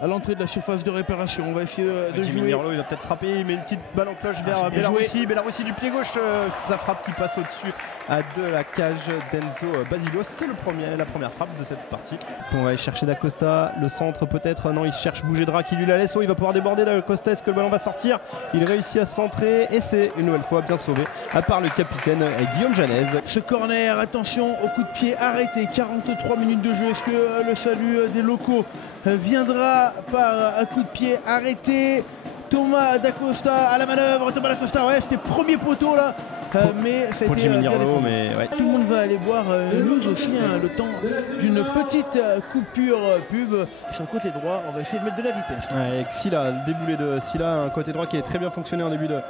à l'entrée de la surface de réparation. On va essayer de jouer. Mirlo, il va peut-être frapper, il met une petite balle en cloche vers Bellarussi. Bellarussi du pied gauche, sa frappe qui passe au-dessus de la cage d'Enzo Basilio. C'est la première frappe de cette partie. On va aller chercher d'Acosta, le centre peut-être. Non, il cherche Bougedra qui lui la laisse. Oh, il va pouvoir déborder d'Acosta. Est-ce que le ballon va sortir? Il réussit à centrer et c'est une nouvelle fois bien sauvé, à part le capitaine Guillaume Janez. Ce corner, attention au coup de pied arrêté. 43 minutes de jeu. Est-ce que le salut des locaux viendra par un coup de pied arrêté? Thomas d'Acosta à la manœuvre. Thomas d'Acosta, ouais, c'était premier poteau là. Mais c'était mais ouais. Tout le monde va aller voir nous aussi le temps d'une petite coupure pub sur le côté droit. On va essayer de mettre de la vitesse. Ouais, avec Silla, le déboulé de Silla, un côté droit qui a très bien fonctionné en début de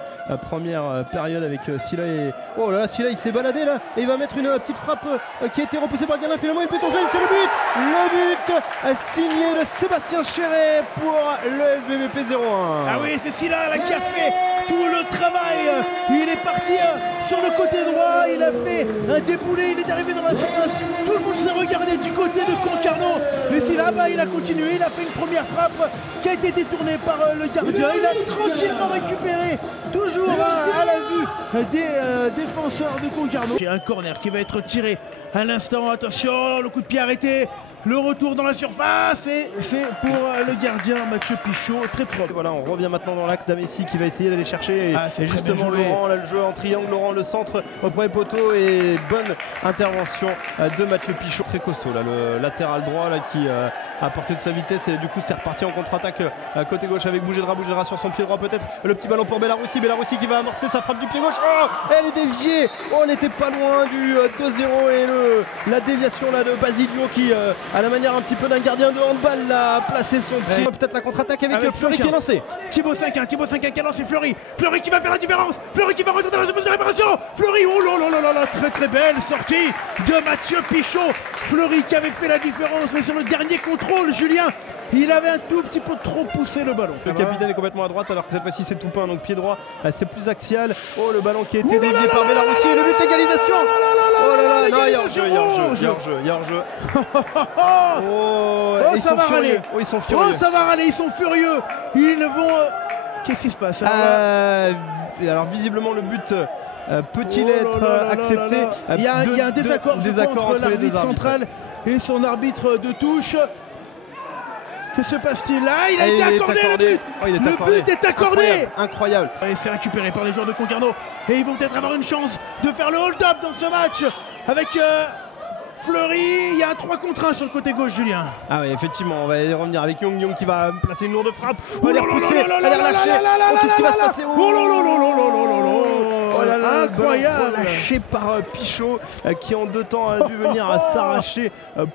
première période avec Silla et oh là là, Silla il s'est baladé là et il va mettre une petite frappe qui a été repoussée par le gardien. Finalement une petite c'est le but signé de Sébastien Chéret pour le FBVP 0-1. Ah oui, c'est Silla là qui a fait tout le travail. Il est parti sur le côté droit, il a fait un déboulé, il est arrivé dans la surface. Tout le monde s'est regardé du côté de Concarneau. Mais là-bas, il a continué, il a fait une première frappe qui a été détournée par le gardien. Il a tranquillement récupéré, toujours à la vue des défenseurs de Concarneau. J'ai un corner qui va être tiré à l'instant. Attention, le coup de pied arrêté. Le retour dans la surface et c'est pour le gardien Mathieu Pichot, très propre. Voilà, on revient maintenant dans l'axe d'Amessi qui va essayer d'aller chercher et justement Laurent, là, le jeu en triangle, Laurent le centre au premier poteau et bonne intervention de Mathieu Pichot, très costaud là, le latéral droit là qui a porté de sa vitesse et du coup c'est reparti en contre-attaque côté gauche avec Bougedra sur son pied droit peut-être, le petit ballon pour Bellarussi qui va amorcer sa frappe du pied gauche. Oh, elle est déviée, oh, on n'était pas loin du 2-0 et la déviation là de Basilio qui à la manière un petit peu d'un gardien de handball a placé son pied. Peut-être la contre-attaque avec Fleury qui est lancé. Thibaut 5-1 qui a lancé Fleury qui va faire la différence. Fleury qui va rentrer dans la surface de réparation. Fleury, oh là là, très belle sortie de Mathieu Pichot. Fleury qui avait fait la différence, mais sur le dernier contrôle, Julien, il avait un tout petit peu trop poussé le ballon. Le capitaine est complètement à droite alors que cette fois-ci c'est Toupin, donc pied droit, c'est plus axial. Oh, le ballon qui a été dévié par Bellarussi et le but d'égalisation. Oh là là, non, il y a hors-jeu. Oh, ça va râler. Oh, ils sont furieux. Oh, ça va râler, ils sont furieux. Ils vont... Qu'est-ce qui se passe alors visiblement le but peut-il être accepté? Il y a un désaccord entre l'arbitre central et son arbitre de touche. Que se passe-t-il là? Il a été accordé le but. Le but est accordé. Incroyable. Et c'est récupéré par les joueurs de Concarneau. Et ils vont peut-être avoir une chance de faire le hold-up dans ce match avec Fleury. Il y a un 3 contre 1 sur le côté gauche, Julien. Ah oui, effectivement, on va y revenir avec Young qui va placer une lourde frappe. On va les repousser, elle est relâchée. Qu'est-ce qui va se passer? Oh là là, incroyable, lâché par Pichot qui en 2 temps a dû venir s'arracher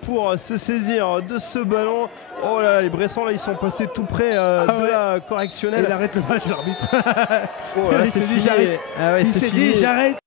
pour se saisir de ce ballon. Oh là là, les Bressans là ils sont passés tout près de la correctionnelle. Il arrête le match, l'arbitre. Oh là, c'est fini. Il s'est dit j'arrête.